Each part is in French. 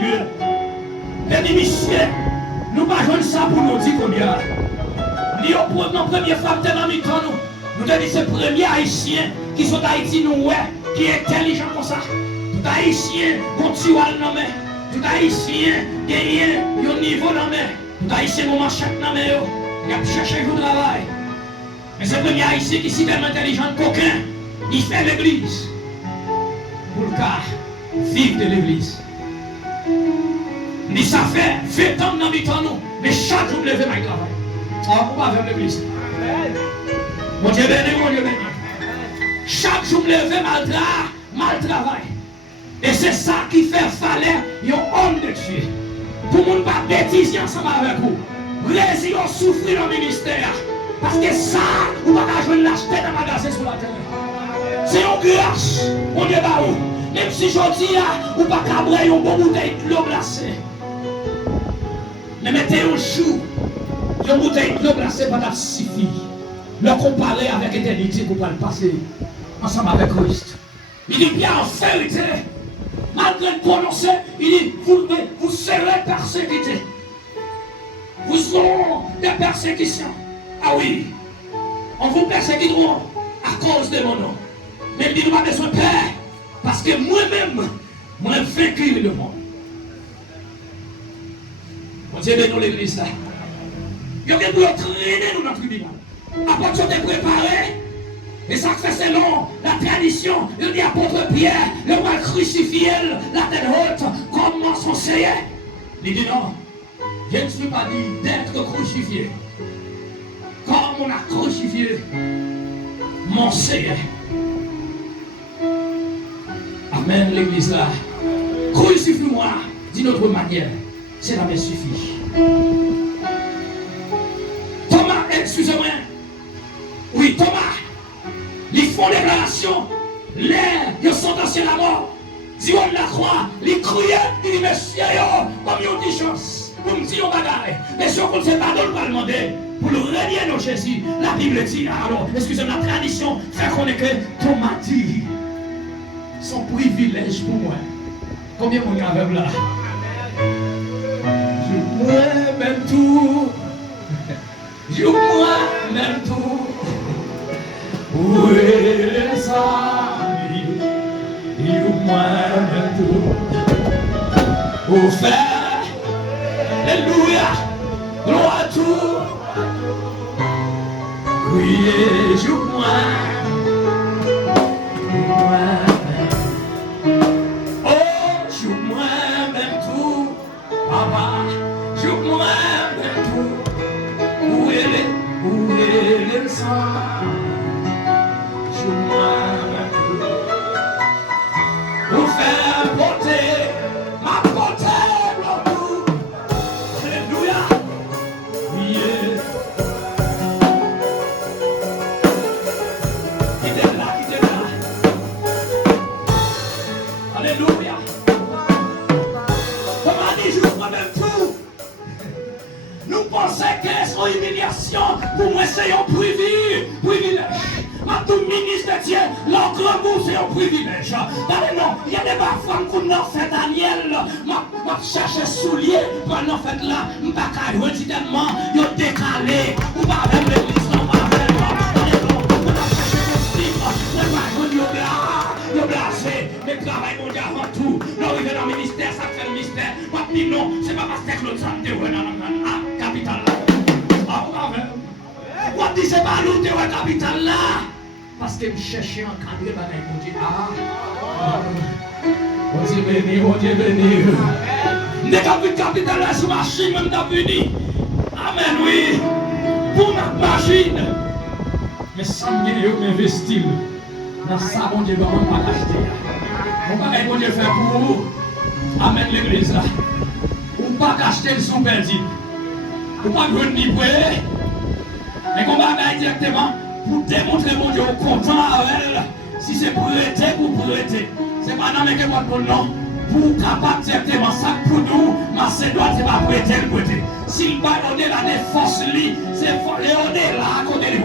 Dieu. Mais monsieur, nous ne pas jouer ça pour nous dire combien. Ni au premier facteur dans le temps, nous avons dit ces premiers haïtiens qui sont d'Haïti, nous, ouais, qui est intelligent comme ça. Tout haïtien, continual dans main. Tout haïtien, gagne un niveau dans main. Tout haïtien, nous manchette dans main. Il a cherché un travail. Mais ces premiers haïtiens qui sont tellement intelligents qu'aucun, ils font l'église. Pour le cas, vivre de l'église. Ni ça fait 20 ans dans le temps, mais chaque jour, lever ma travail. On va vers l'église. Mon Dieu béni, mon Dieu béni. Chaque jour, lever mal travail. Et c'est ça qui fait fallait un homme de Dieu. Pour ne pas bêtiser ensemble avec vous. Résilier souffrir dans le ministère. Parce que ça, vous ne pouvez pas jouer l'acheter dans le magasin sur la terre. C'est une grâce. On est là où. Même si je dis, vous ne pouvez pas cabrer une bonne bouteille de l'eau glacée. Mais mettez un jour, une bouteille de l'eau glacée va pas suffire. Le comparer avec l'éternité pour le passer ensemble avec Christ. Il dit bien en vérité, malgré le prononcer, il dit vous serez persécutés. Vous aurez des persécutions. Ah oui, on vous persécutera à cause de mon nom. Mais il dit nous n'avons pas besoin de peur, parce que moi-même, moi j'ai vaincu le monde. Mon Dieu, bénis l'église là. Il y a des gens qui traîner nous dans le tribunal. Après tu t'es préparé, et ça fait selon la tradition, il dit apôtre Pierre, le roi crucifié, la tête haute, comme son Seigneur. Il dit non, je ne suis pas dit d'être crucifié. Comme on a crucifié mon Seigneur. Amen, l'église là. Crucifie-moi d'une autre manière. Cela me suffit. Thomas, excusez-moi. Oui, Thomas, ils font déclaration. Ils sont sentencés à la mort. Si on la croix, ils criaient, ils disent, monsieur, comme ils ont dit chance. Pour me dire, on va garder. Mais si on ne sait pas, on va demander. Pour le renier de Jésus, la Bible dit, alors, excusez-moi, la tradition fait qu'on est que Thomas dit, son privilège pour moi. Combien mon gars là? Je moi-même tout. Je moi-même tout. Où est ça? Je moi-même tout. Où faire? Alléluia. Gloire à tout. Oui, je moi. Pour moi, c'est un privilège. Ma tout ministre de Dieu, l'encre vous, c'est un privilège. Non, il y a des femmes qui n'ont fait Daniel. Ma cherche soulier pendant fait là. Je ne vais pas dire tellement, ils ont décalé. Je ne vais pas faire l'église, non, pas faire. Je vais chercher des livres. Je ne vais pas dire, ils ont blasé. Mais travail mon Dieu avant tout. L'arrivée dans le ministère, ça fait le mystère. Moi, non, c'est pas parce que l'autre temps, tu es dans la capitale. Moi, je dis, c'est pas l'autre de la capitale là. Parce que je cherchais un cadre, mon Dieu. Mon Dieu béni, mon Dieu béni. Je suis capitale là, sur ma machine, même dans Puni. Amen, oui. Pour ma machine. Mais sans m'investir dans ça, mon Dieu, on ne va pas l'acheter. Mon Dieu fait pour vous. Amen, l'église là. On ne va pas acheter le sous perdu. On ne va pas venir pour elle. Mais qu'on va aller directement pour démontrer mon Dieu content avec elle. Si c'est pour prêter, pour prêter. C'est pas dans les pour non. Pour capable directement ça pour nous, Macédoine, c'est pas prêter le prêter. S'il va au-delà des forces, c'est au-delà qu'on est les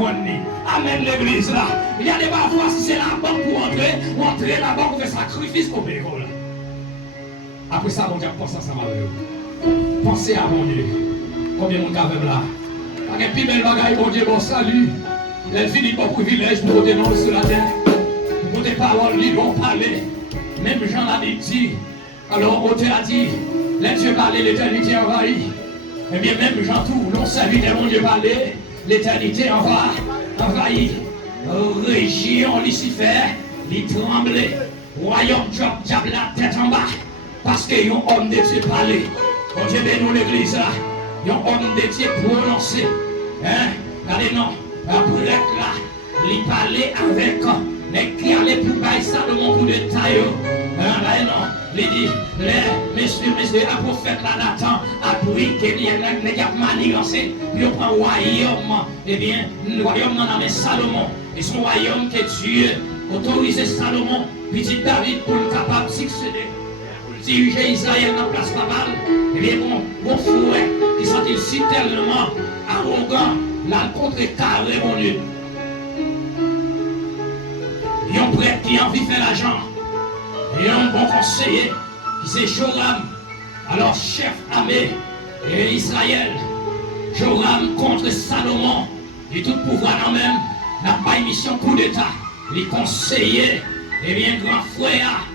Amen l'église là. Il y a des parfois si c'est la banque pour entrer, ou entrer là-bas pour faire sacrifice pour l'école. Après ça, mon Dieu, pense à ça, malheureux. Pensez à mon Dieu. Combien mon gars là? Avec plus belle bagaille, mon Dieu, bon salut. Les filles pas privilège pour des noms sur la terre. Pour des paroles, ils vont parler. Même Jean l'a dit. Alors, on t'a dit, les dieux parlaient, l'éternité envahit. Eh bien, même Jean tout, l'on serviteur, mon Dieu parlait, l'éternité envahit. Région Lucifer, il tremblait. Royaume Job, diable la tête en bas. Parce qu'il y a un homme de Dieu parlé. Mon Dieu, nous l'église là. Il y a un homme de Dieu prononcé. Hein? Regardez, non. Après là, il parlait avec les qui allaient pour bailler Salomon coup de taille. Là, non. Il dit, les messieurs, la prophète là, Nathan, a pris qu'il y a un manigancé. Puis on prend le royaume. Eh bien, le royaume dans la Salomon. Et son royaume que Dieu autorisé Salomon, petit David, pour le capable de succéder. Pour diriger Israël dans la place papale. Eh bien, mon frère, qui sont si tellement arrogant, là, contre carré, mon Dieu. Il y a un prêtre qui a envie de faire l'argent. Il y a un bon conseiller qui c'est Joram. Alors, chef armé et Israël. Joram contre Salomon. Et tout pouvoir en même n'a pas émission coup d'État. Les conseillers, eh bien, grand frère,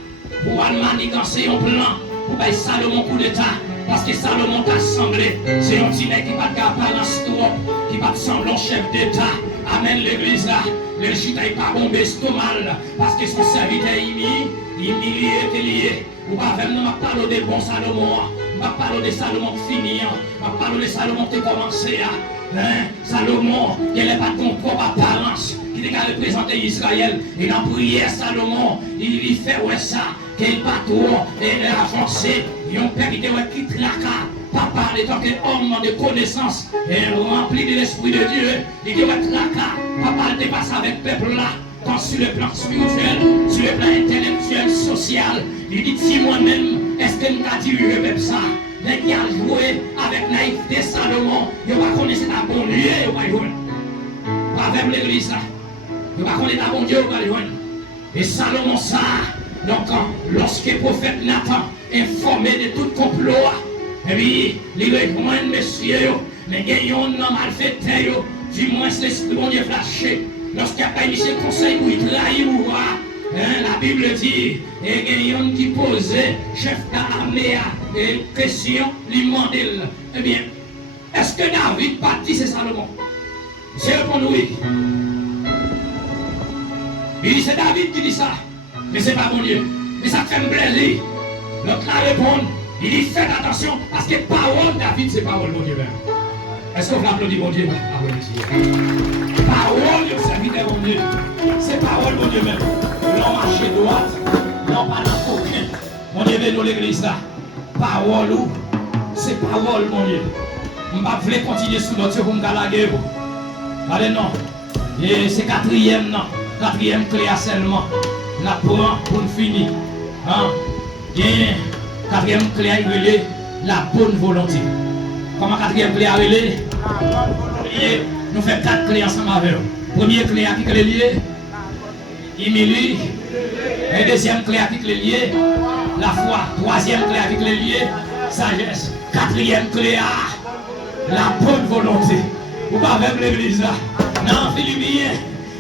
pour manigancer un plan pour bailler Salomon coup d'État. Parce que Salomon t'a semblé, c'est un petit mec qui va te apparence trop, qui va te sembler chef d'État. Amen l'église là. Le chita n'est pas bombé mal parce que son serviteur humilié était lié. Ou pas vraiment m'a parlé de bon Salomon, m'a parlé de Salomon qui finit, m'a parlé de Salomon qui commencé. Salomon, il n'est pas de propre apparence, qui n'est qu'à représenter Israël. Et dans la prière, Salomon, il fait ouais ça, qu'il pas trop, et il est avancé. Il y a un père qui quitte la carte. Papa, en tant qu'homme de connaissance et rempli de l'Esprit de Dieu, il dit ouais, papa dépasse avec le peuple là, tant sur le plan spirituel, sur le plan intellectuel, social. Il dit si moi-même, est-ce que je peux diriger même ça? Mais qui a joué avec naïveté Salomon, il va connaître la bonne Dieu, il va jouer. Pas avec l'église là, il va connaître la bonne Dieu, il va jouer. Et Salomon ça, donc lorsque le prophète Nathan informé de tout complot, et puis, les rejoignent, messieurs, mais gagnons non malfaiteur, du moins l'esprit bon Dieu flashé. Lorsqu'il n'y a pas mis ses conseils pour y trahir ou voir, la Bible dit, et gagnons qui posait, chef d'armée, et question, lui demandait, eh bien, est-ce que David partit, c'est Salomon? C'est répondu oui. Il dit, c'est David qui dit ça, mais c'est pas mon Dieu, mais ça fait me plaisir. L'autre là répond, il dit faites attention parce que parole David c'est parole mon Dieu même. Est-ce qu'on applaudit mon Dieu? Parole du serviteur mon Dieu. C'est parole mon Dieu même. L'on marche droite, l'on pas dans aucun. Mon Dieu vient dans l'église là. Parole ou c'est parole mon Dieu. Je ne vais pas continuer sous notre pour me galaguer. Allez non. Et c'est quatrième non. Quatrième clé à seulement. La prend pour finir. Bien. Quatrième clé à révéler la bonne volonté. Comment quatrième clé à révéler? Nous faisons 4 clés ensemble avec vous. Première clé à qui est lié? Humilité. Et deuxième clé à qui est lié? La foi. Troisième clé à qui est lié? Sagesse. Quatrième clé à la bonne volonté. Vous pas même l'église là. Non, Philippien.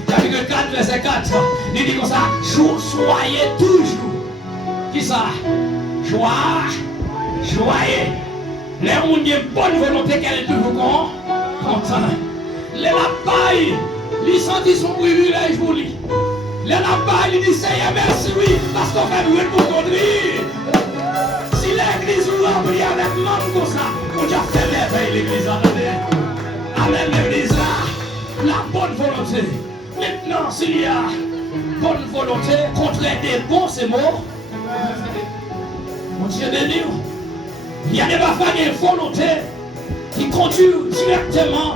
Chapitre 4, verset 4. Il dit comme ça, soyez toujours. Qui ça? Joyeux. Les gens ont une bonne volonté qu'elle est toujours content. Les lapailles, ils sentent son privilège pour lui. Les lapailles, ils disent Seigneur, merci, oui, parce qu'on fait louer pour conduire. Si l'église vous remplit avec l'homme comme ça, on a fait merveille l'église. Amen, l'église là, la bonne volonté. Maintenant, s'il y a bonne volonté, contre des bons, c'est mort. Mon Dieu béni, il y a des parfois des volontés qui conduisent directement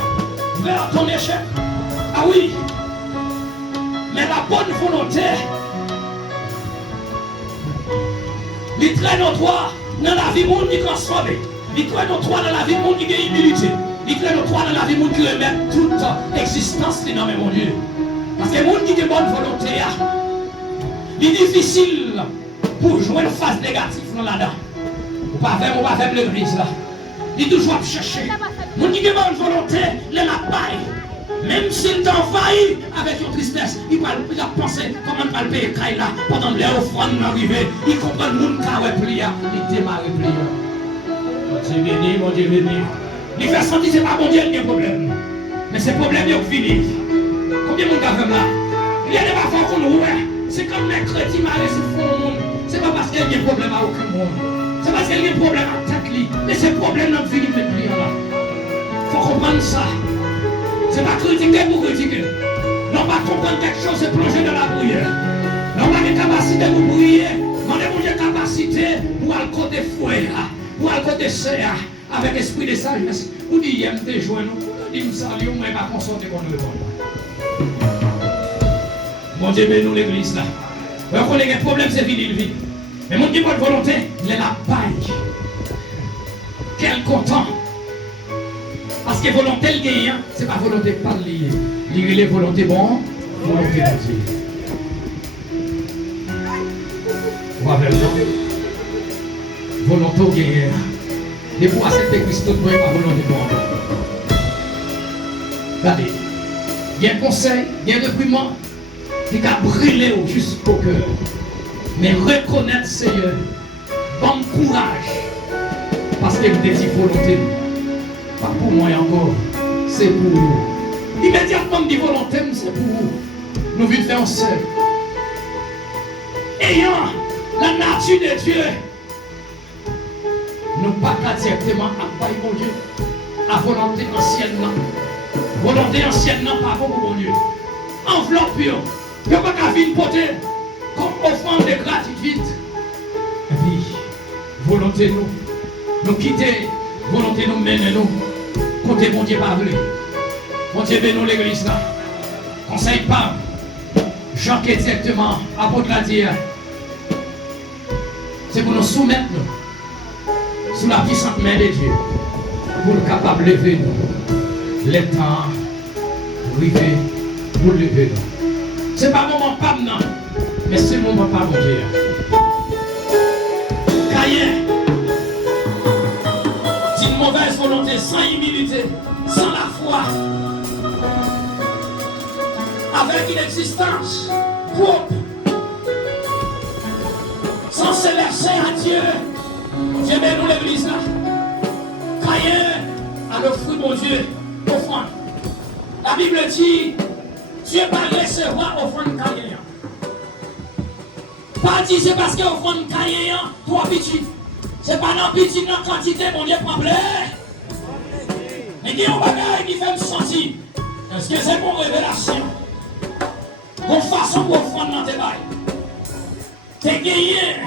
vers ton échec. Ah oui, mais la bonne volonté, il est très notoire dans la vie monde qui est transformée. Il est très notoire dans la vie monde qui est humilité. Il est très notoire dans la vie monde qui remet toute existence dans mon Dieu. Parce que les gens qui ont bonne volonté, il est difficile pour jouer une phase négative là-dedans. pas faire l'église là. Il toujours chercher. Mon qui a bonne volonté, il la paille. Même s'il t'envahit avec une tristesse, il va penser comment il va payer Kaila là pendant que les offrandes arrivent. Il comprend le monde qui a replié. Il démarre replié. Mon Dieu béni, mon Dieu béni. Il fait sentir que ce n'est pas mon Dieu qui a un problème. Mais ce problème est fini. Combien de monde a fait là? Il y a des parfois qu'on nous voit. C'est comme mercredi, malgré ce fond monde. Ce n'est pas parce qu'il y a un problème à aucun monde. C'est parce qu'il y a un problème à tête. Mais ce problème n'a pas fini de prier là. Il faut comprendre ça. Ce n'est pas critiquer pour critiquer. Non, pas comprendre quelque chose, c'est plonger dans la prière. Non, pas de capacité pour prier. Non, pas de capacité pour aller côté fouet, pour aller côté serre, avec esprit de sagesse. Vous dites, il y a des joueurs, nous disons, salut, mais pas consulter qu'on ne répond. Mon Dieu, mais nous l'église là. Alors qu'on a un problème, c'est fini le vide. Mais mon Dieu, votre volonté, il est la paille. Quel content. Parce que volonté le gagnant, ce n'est pas volonté pas liée. Il est volonté bon, volonté de Dieu. Vous avez le temps. Volonté gagnant. Et pour accepter Christ, vous n'avez pas volonté bon. Regardez. Il y a un conseil, il y a un document qui a brûlé jusqu'au cœur. Mais reconnaître Seigneur, bon courage. Parce que vous désirez volonté. Pas pour moi encore, c'est pour vous. Immédiatement, dit volonté, c'est pour vous. Nous vivons faire seul. Ayant la nature de Dieu, nous pas directement à mon Dieu, à volonté ancienne. Volonté ancienne, pas pour mon Dieu. Enveloppe pure. Il n'y a pas qu'à venir porter comme offrande de gratitude. Et puis, volonté nous quitter, volonté nous mener nous. Côté mon Dieu parler. Mon Dieu bénit l'église là. Conseil pas. Jean qui est directement, apôtre l'a dit. C'est pour nous soumettre nous, sous la puissante main de Dieu. Pour nous capable de lever nous. Les temps, arriver, pour lever nous. Ce n'est pas un moment pas non, mais c'est un moment pas mon Dieu. Caïn. Une mauvaise volonté, sans humilité, sans la foi, avec une existence propre, sans se laisser à Dieu. Dieu bénit l'église là. Caïn a le fruit, mon Dieu, offrande. La Bible dit, Dieu va recevoir offrande Caïn. Pas dit c'est parce que offrande Caïn, toi petit. C'est pas dans petite quantité, mon Dieu, pas plaît. Mais il y a un bagage qui fait me sentir. Est-ce que c'est pour révélation? Pour façon pour offrande dans tes bails. T'es gagné.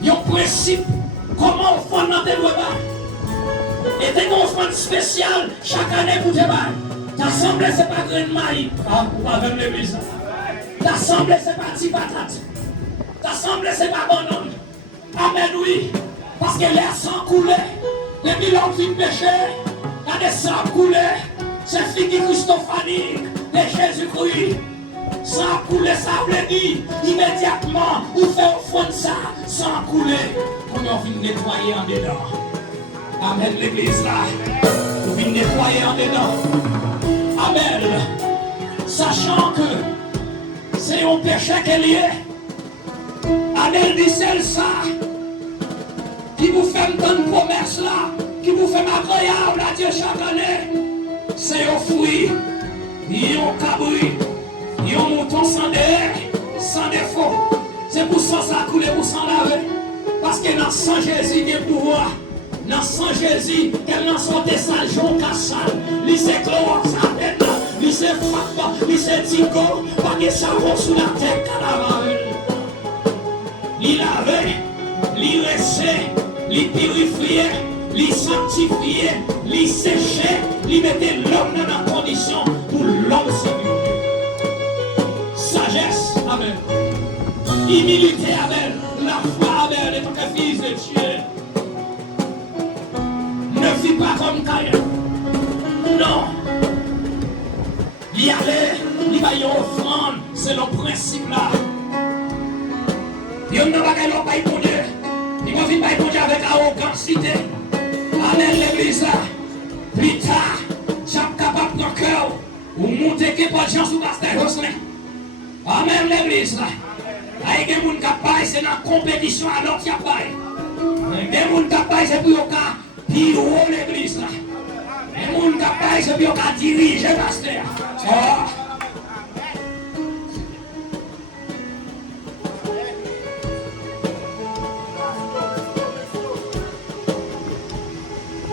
Il y a un principe. Comment offrande dans tes bails? Et t'es une offrande spéciale chaque année pour tes bails. T'assemblée, c'est pas grain de maïs. Ah, vous pas même l'église. T'assemblée, c'est pas petit patate. L'assemblée, c'est pas bon homme. Amen, oui. Parce que l'air sans couler. Depuis l'homme qui péché, la sang coulé. C'est fini Christophanique de Jésus-Christ. Sans couler, ça veut dire immédiatement, vous faites au fond de ça, sans couler. On vient nettoyer en dedans. Amen, l'église là. On vient nettoyer en dedans. Amen. Sachant que c'est un péché qu'elle y est. Amen, dit c'est ça qui vous fait une bonne promesse là, qui vous fait agréable à Dieu chaque année. C'est un fruit, un cabri, un mouton sans défaut. C'est pour ça que ça coule pour s'en laver. Parce que dans le sang Jésus, il y a pouvoir. Dans le sang Jésus, qu'elle n'en sortait sale, j'en casse sale. Il s'est clore, ça peine, il s'est frappe, il s'est tico, pas de savon sous la tête, caravane. Il lavé, il resté, il purifié, il sanctifié, il séché, il mettait l'homme dans la condition pour l'homme séduit. Sagesse, amen. Humilité, amen. La foi, amen, en tant que fils de Dieu. Ne vis pas comme Caïn. Non. Il y allait, il va y offrande, c'est le principe là. Il n'y a pas de paye pour Dieu. intensité. Amen, l'église là. Plus tard, chaque capable de cœur, ou monter que pas de chance ou pasteur Jocelyn. Amen, l'église là. Il y a des gens qui ont c'est dans la compétition alors qu'il y a pas. Il y a des gens qui ont c'est pour qu'ils haut l'église là. Il y a des gens qui ont c'est pour qu'ils dirigent le pasteur. Oh.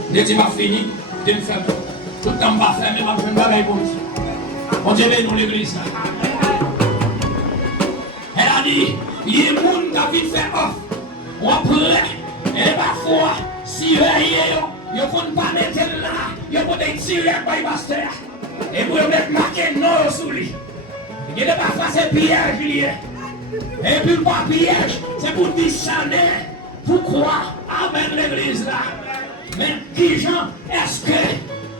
Dès que tu m'as fini, tu me fais tout le temps pas faire, mais je ne vais pas faire bon Dieu. On Dieu bénit l'église là. Elle a dit, il y a des gens qui ont vite fait off. On prêt. Et parfois, si ils ne font pas mettre là, ils vont tirer par le pasteur. Et pour mettre marqué non sur lui. Il y a parfois c'est piège lié. Et puis pas piège, c'est pour discerner. Pourquoi? Amen l'église là. Mais qui gens est-ce que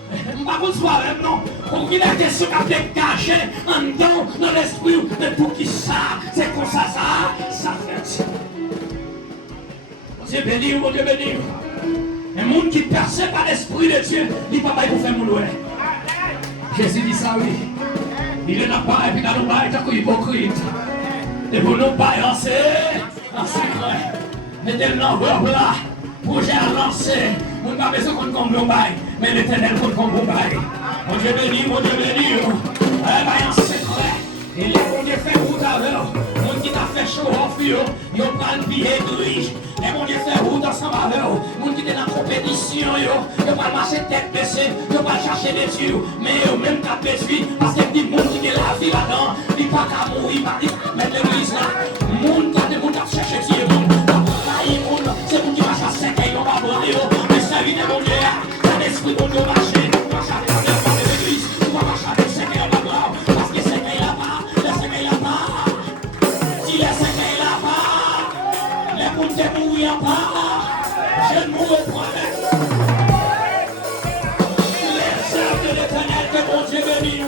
je ne sais pas même non. Pour qu'il y ait des choses qui sont cachées en dedans dans l'esprit de tout qui ça. C'est comme ça fait. Mon Dieu béni, mon Dieu béni. Un monde qui perce par l'esprit de Dieu, il ne peut pas pour faire mon louer. Jésus dit ça, oui. Il est là pas et puis dans le bas, il est un hypocrite. Et pour nous pas lancer en secret. Mettez-le dans le là. Pour j'ai lancé. Mon pas besoin qu'on compte bail, mais l'Éternel compte bail. Mon Dieu béni, mon Dieu béni. En secret. Et les bon Dieu fait route avec eux. Mon qui t'a fait chaud en fur, ils prennent billet gris. Et mon Dieu fait route ensemble avec eux. Mon qui est dans la compétition, ils pas marcher tête baissée, ils pas chercher des yeux, mais eux même qu'à baisser, parce que les gens qui ont la vie là-dedans, ils pas qu'à mourir, mais l'église là, les gens qui ont cherché Dieu, c'est vous qui marchez à 5 ans, ils n'ont pas boire, mais ça vient de mon Dieu, dans l'esprit de mon Dieu marcher, marcher avec l'église, tu vas marcher avec 5 ans, ils n'ont pas boire, parce que 5 ans il là-bas, les 5 ans il là-bas, si les 5 ans il là-bas, les pour te mourir en part, je ne mourrai point. Les œuvres de l'Éternel, que mon Dieu bénit.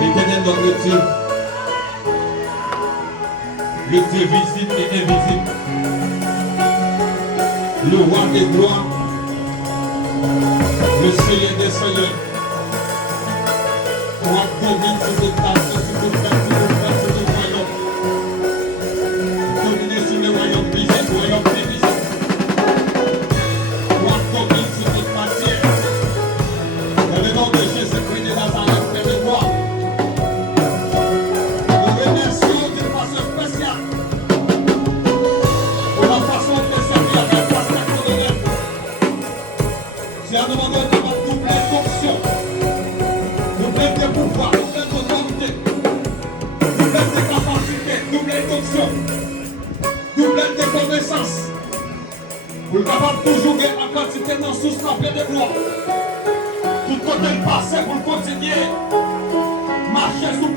L'Éternel notre Dieu, le Dieu visible et invisible, le roi des gloires, le Seigneur des seigneurs, roi domine sur toute nation, sur toute place, sur tout royaume, dominer sur le royaume visible, le royaume invisible, roi domine sur toute matière. Dans le nom de Jésus-Christ de Nazareth, Père de gloire, nous remercions d'une façon spéciale pour la façon de servir avec pasteur colonel. C'est un moment de doubler d'onction, doubler de pouvoir, doubler d'autorité, doubler de capacité, doubler d'onction, doubler de connaissances. Pour le capable toujours en quantité dans sous la paix de gloire. Tout côté passé pour continuer, marcher sous